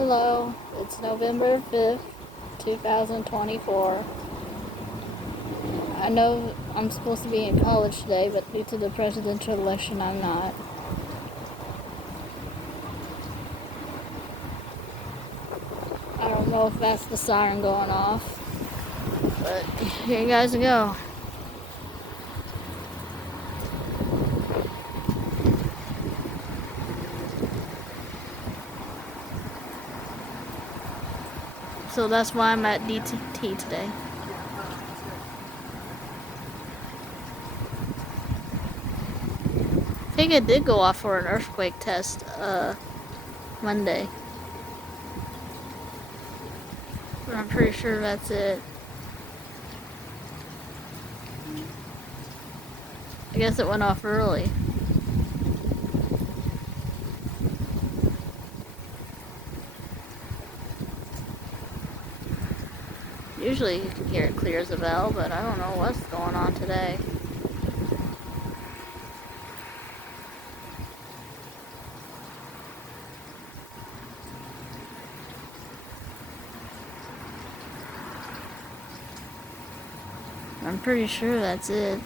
Hello, it's November 5th, 2024. I know I'm supposed to be in college today, but due to the presidential election, I'm not. I don't know if that's the siren going off, but here you guys go. So that's why I'm at DTT today. I think it did go off for an earthquake test, Monday. But I'm pretty sure that's it. I guess it went off early. Usually you can hear it clear as a bell, but I don't know what's going on today. I'm pretty sure that's it.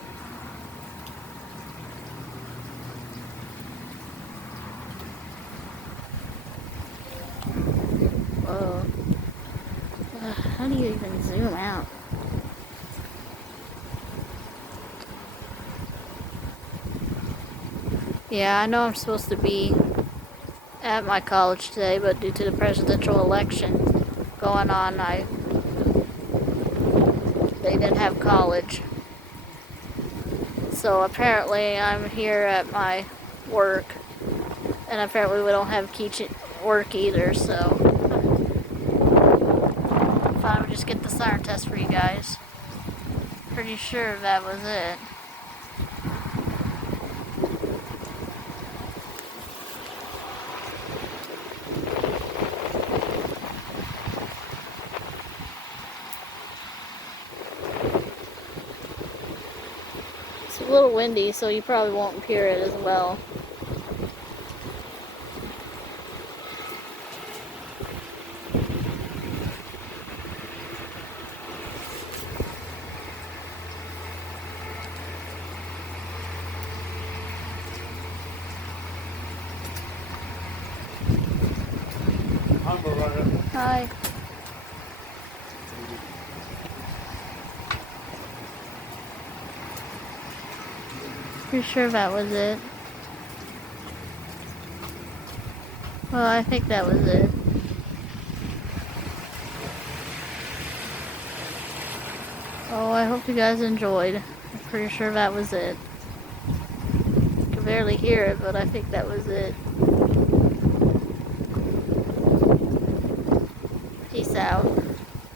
Whoa. How do you even zoom out? Yeah, I know I'm supposed to be at my college today, but due to the presidential election going on, they didn't have college. So apparently I'm here at my work, and apparently we don't have work either, so I thought I would just get the siren test for you guys. Pretty sure that was it. It's a little windy, so you probably won't hear it as well. Hi. Pretty sure that was it. Well, I think that was it. Oh, I hope you guys enjoyed. I'm pretty sure that was it. I can barely hear it, but I think that was it. Peace out.